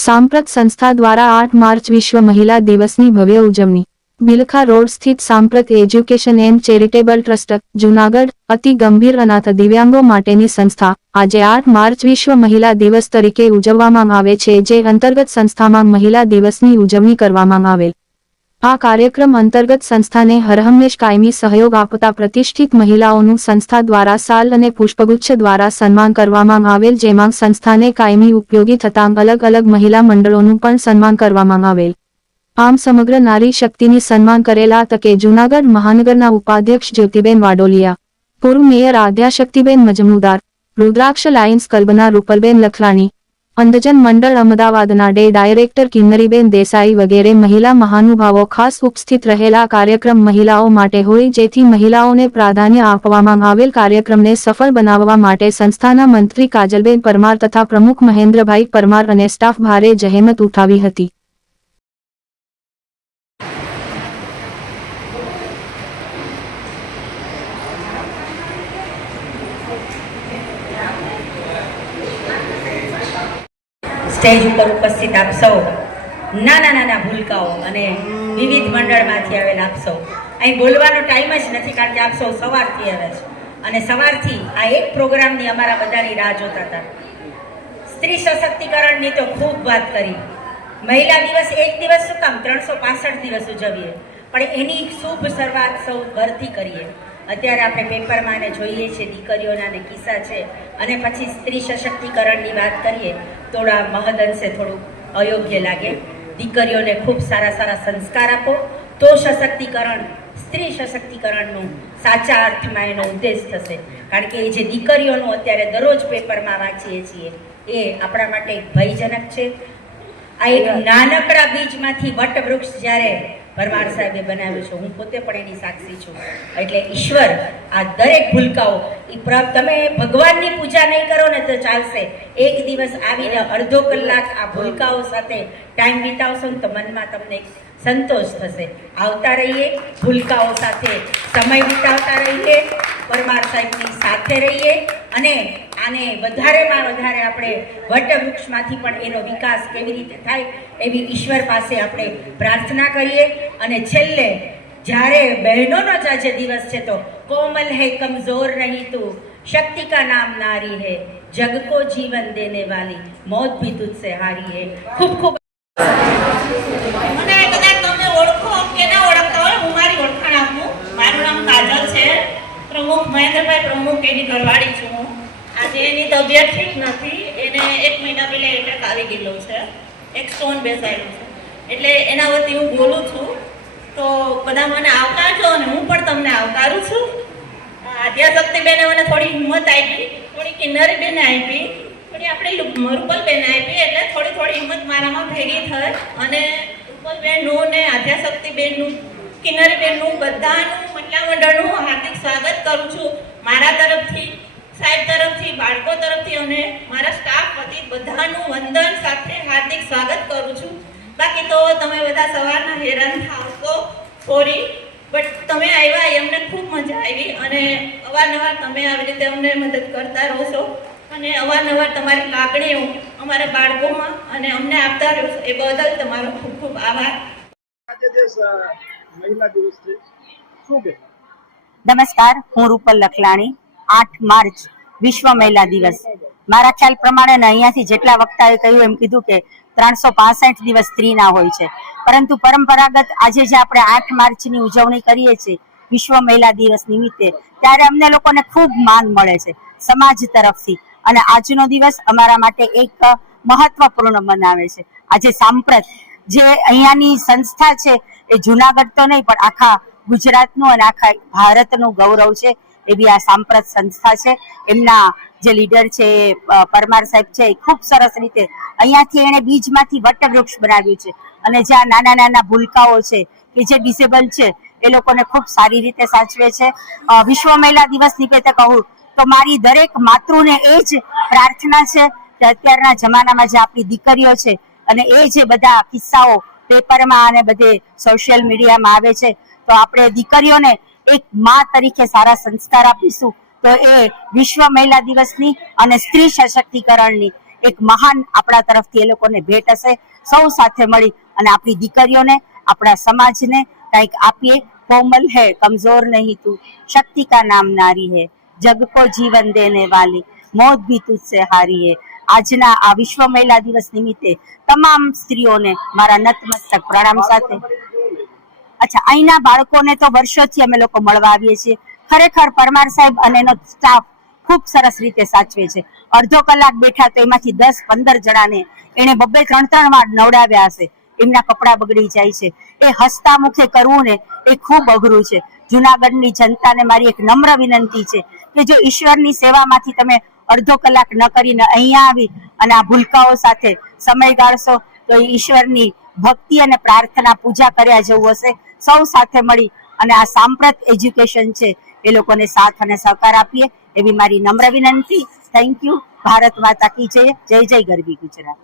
सांप्रत संस्था द्वारा 8 मार्च विश्व महिला दिवसनी भव्य उजवणी। बिलखा रोड स्थित Samprat education and charitable trust Junagadh अति गंभीर अनाथ दिव्यांगों माटेनी संस्था આજે 8 मार्च विश्व महिला दिवस तरीके उजववामां आवे छे, जे अंतर्गत संस्थामां महिला दिवसनी उजवणी करवामां आवेल। आ कार्यक्रम अंतर्गत संस्थाने हरहमेश कायमी सहयोग आपता प्रतिष्ठित महिलाओનું संस्था द्वारा साल અને પુષ્પગુચ્છ द्वारा सन्मान करवामां आवेल, जेमां संस्थाने कायमी उपयोगी थता अलग अलग महिला मंडळोનું पण सन्मान करवामां आवेल। आम समग्र नारी शक्तिनी सन्मान करेला तके जूनागढ़ महानगरना उपाध्यक्ष ज्योतिबेन वाडोलिया, पूर्व मेयर आद्याशक्तिबेन मजमूदार, रुद्राक्ष लायन्स कल्पना रूपलबेन लखलाणी, अंधजन मंडल अमदावादना डे डायरेक्टर किन्नरीबेन देसाई वगैरे महिला महानुभावों खास उपस्थित रहेला। कार्यक्रम महिलाओं माटे होय, जेथी महिलाओने प्राधान्य आपवामां आवेल। कार्यक्रमने सफल बनाववा माटे संस्थाना मंत्री काजलबेन परमार तथा प्रमुख महेन्द्रभाई परमार अने स्टाफ भारे जहेमत उठावी हती। स्टेज पर उपस्थित आप सौ नाना नाना भूलकाओ अने विविध मंडळमांथी आवेला आप सौ અહીં બોલવાનો ટાઈમ જ નથી, કારણ કે આપ સૌ સવારથી આવે છે અને સવારથી આ એક પ્રોગ્રામની અમારા બધાની રાહ જોતા હતા। સ્ત્રી સશક્તિકરણની તો ખૂબ વાત કરી। મહિલા દિવસ એક દિવસ શું કામ 365 દિવસ ઉજવીએ, પણ એની શુભ શરૂઆત સૌ ઘરથી કરીએ। અત્યારે આપણે પેપરમાં ને જોઈએ છે દીકરીઓના ને કિસ્સા છે, અને પછી સ્ત્રી સશક્તિકરણની વાત કરીએ થોડા મહદઅંશે થોડું અયોગ્ય લાગે। દીકરીઓને ખૂબ સારા સારા સંસ્કાર આપો તો સશક્તિકરણ, સ્ત્રી સશક્તિકરણનું સાચા અર્થમાં એનો ઉદ્દેશ થશે। કારણ કે એ જે દીકરીઓનું અત્યારે દરરોજ પેપરમાં વાંચીએ છીએ એ આપણા માટે એક ભયજનક છે। આ એક નાનકડા બીજમાંથી વટવૃક્ષ જ્યારે પરમાર સાહેબે બનાવ્યું છે, હું પોતે પણ એની સાક્ષી છું। એટલે ઈશ્વર આ દરેક ભૂલકાઓ તમે ભગવાનની પૂજા નહીં કરો ને તો ચાલશે, એક દિવસ આવીને અડધો કલાક આ ભૂલકાઓ સાથે ટાઈમ વિતાવશો ને તો મનમાં તમને સંતોષ થશે। આવતા રહીએ, ભૂલકાઓ સાથે સમય વિતાવતા રહીએ, પરમાર સાહેબની સાથે રહીએ અને આને વધારેમાં વધારે આપણે વટવૃક્ષમાંથી પણ એનો વિકાસ કેવી રીતે થાય એવી ઈશ્વર પાસે આપણે પ્રાર્થના કરીએ। અને છેલ્લે જ્યારે બહેનોનો જ આજે દિવસ છે તો કોમલ હૈ કમજોર નહીં તું, શક્તિ કા નામ નારી હૈ, જગ કો જીવન દેને વાલી, મौत भी तुझसे हारी है। ખૂબ ખૂબ મને કદાચ તમે ઓળખો કે ના ઓળખતા હોય, હું મારી ઓળખાણ આપું। મારું નામ કાજલ છે, પ્રમુખ મહેન્દ્રભાઈ પ્રમુખ એની ઘરવાળી છું હું। આજે એની તબિયત ઠીક નથી, એને 1 મહિના પહેલા એટેક આવી ગયેલો છે, એક સ્ટોન બેસાયેલો છે, એટલે એના વતી હું બોલું છું। તો બધા મને આવકારજો અને હું પણ તમને આવકારું છું। આદ્યાશક્તિબેને મને થોડી હિંમત આપી, થોડી કિન્નરીબેને આપી, થોડી આપણે રૂપલબેને આપી, એટલે થોડી થોડી હિંમત મારામાં ભેગી થઈ અને રૂપલબેનનું ને આદ્યાશક્તિબેનનું, કિન્નરીબેનનું, બધાનું મહિલા મંડળનું હાર્દિક સ્વાગત કરું છું મારા તરફથી, સાહેબ તરફથી, બાળકો તરફથી અને મારા સ્ટાફ વતી બધાનું વંદન સાથે હાર્દિક સ્વાગત કરું છું। બાકી તો તમે બધા સવારના હેરાન થાવશો, સોરી, બટ તમે આવ્યા એમને ખૂબ મજા આવી અને અવારનવાર તમે આવી રીતે અમને મદદ કરતા રહો છો અને અવારનવાર તમારી લાગણીઓ અમારા બાળકોમાં અને અમને આપતા રહો છો, એ બદલ તમારો ખૂબ ખૂબ આભાર। નમસ્કાર, હું રૂપલ લખલાણી। 8 માર્ચ વિશ્વ મહિલા દિવસ, મારા ખ્યાલ પ્રમાણે અહીંયાથી જેટલા વક્તાએ કહ્યું એમ કીધું કે 365 દિવસ સ્ત્રીના હોય છે, પરંતુ પરંપરાગત આજે જે આપણે 8 માર્ચની ઉજવણી કરીએ છીએ વિશ્વ મહિલા દિવસ નિમિત્તે, ત્યારે અમને લોકોને ખૂબ માન મળે છે સમાજ તરફથી અને આજનો દિવસ અમારા માટે એક મહત્વપૂર્ણ બનાવે છે। આજે સાંપ્રત જે અહીંયાની સંસ્થા છે એ જૂનાગઢ તો નહીં પણ આખા ગુજરાતનું અને આખા ભારતનું ગૌરવ છે એવી આ સાંપ્રત સંસ્થા છે। એમના જે લીડર છે પરમાર સાહેબ છે, એ ખૂબ સરસ રીતે અહીંયાથી એને બીજમાંથી વટવૃક્ષ બનાવ્યું છે અને જ્યાં નાના નાના ભૂલકાઓ છે કે જે ડિસેબલ છે એ લોકોને ખૂબ સારી રીતે સાચવે છે। વિશ્વ મહિલા દિવસ નિમિત્તે કહું તો મારી દરેક માતૃને એ જ પ્રાર્થના છે કે અત્યારના જમાનામાં જે આપણી દીકરીઓ છે અને એ જે બધા કિસ્સાઓ પેપરમાં અને બધે સોશિયલ મીડિયામાં આવે છે, તો આપણે દીકરીઓને એક માં તરીકે સારા સંસ્કાર આપીશું તો એ વિશ્વ મહિલા દિવસની અને સ્ત્રી સશક્તિકરણની એક મહાન આપણા તરફથી એ લોકોને ભેટ હશે. સૌ સાથે મળી અને આપણી દીકરીઓને, આપણા સમાજને કંઈક આપીએ. કોમલ હે કમજોર નહીં તું, શક્તિ કા નામ નારી હે, જગ કો જીવન દેને વાલી, મોત ભી તુજસે હારી હે. આજના આ વિશ્વ મહિલા દિવસ નિમિત્તે તમામ સ્ત્રીઓને મારા નતમસ્તક પ્રણામ સાથે. અચ્છા, અહીંના બાળકોને તો વર્ષોથી અમે લોકો મળવા આવીએ છીએ. ખરેખર પરમાર સાહેબ અને એનો સ્ટાફ ખૂબ સરસ રીતે સાચવે છે. અડધો કલાક બેઠા તો એમાંથી 10-15 જણાને એને 2-3 વાર નવડાવ્યા હશે. એમના કપડા બગડી જાય છે. એ હસતા મુખે કરવું ને એ ખૂબ અઘરું છે. જુનાગઢની જનતાને મારી એક નમ્ર વિનંતી છે કે જો ઈશ્વરની સેવામાંથી તમે અડધો કલાક ન કરીને અહીંયા આવી અને આ ભૂલકાઓ સાથે સમય ગાળશો તો એ ઈશ્વરની ભક્તિ અને પ્રાર્થના પૂજા કર્યા જેવું હશે. સૌ સાથે મળી અને આ સાંપ્રત એજ્યુકેશન છે એ લોકોને સાથ અને સહકાર આપીએ એવી મારી નમ્ર વિનંતી. Thank you. ભારત માતા કી જય. જય જય ગરવી ગુજરાત.